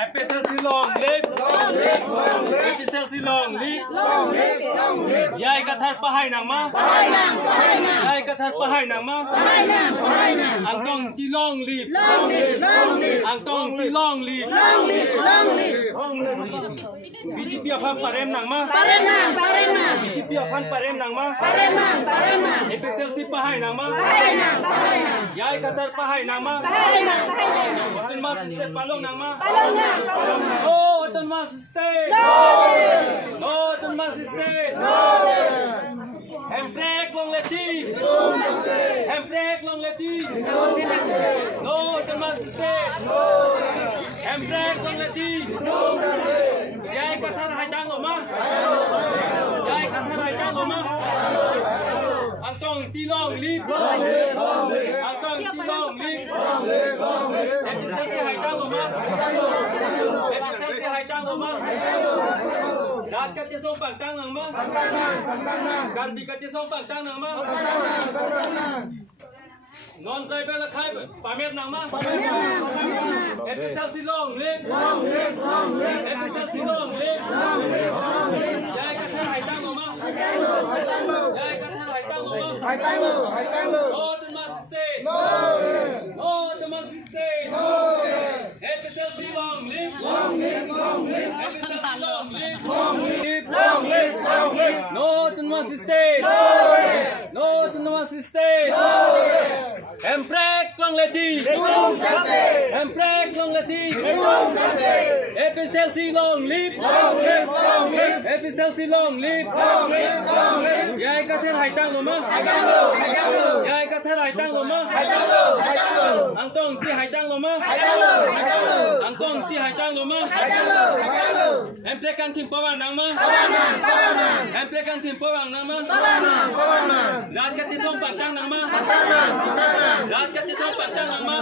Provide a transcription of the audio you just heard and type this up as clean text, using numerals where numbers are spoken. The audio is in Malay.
Episode silong lip, episode silong lip, Yai kathar pahai nama, Yai kathar pahai nama, Angtong tilong lip, Angtong tilong lip, BJP akan parem nama, BJP akan parem nama, episode si pahai nama, Yai kathar pahai nama, Oton mas state palong nama. No, Oton mas state. No, Oton mas state. Emprek long leti. Emprek long leti. No, Oton mas state. Emprek long leti. Jai kathar haidang loma. Jai kathar haidang loma. Angtong tilong lip. Angtong tilong lip. Episode si haidang loma. Episode si haidang loma. Dat ka chisong pagtang nang ma. Karbi ka chisong pagtang nang ma. Non jai bela khai pamet nang ma. Episode si long lip. Episode si long lip. Jai ka thar haidang loma. Jai ka thar haidang loma. Oh, the must stay. Oh, the must stay. Episode si long lip. Episode si long lip. No, the must stay. No, the must stay. Emprek long leti. Emprek long leti. Episode si long lip. Episode si long lip. Yai ka thar haidang loma. Yai ka thar haidang loma. Angtong ti haidang loma. Angtong ti haidang loma. Emprek kan tim pawang nang ma. Emprek kan tim pawang nang ma. Lat ka chisong pagtang nang ma. Lat ka chisong pagtang nang ma.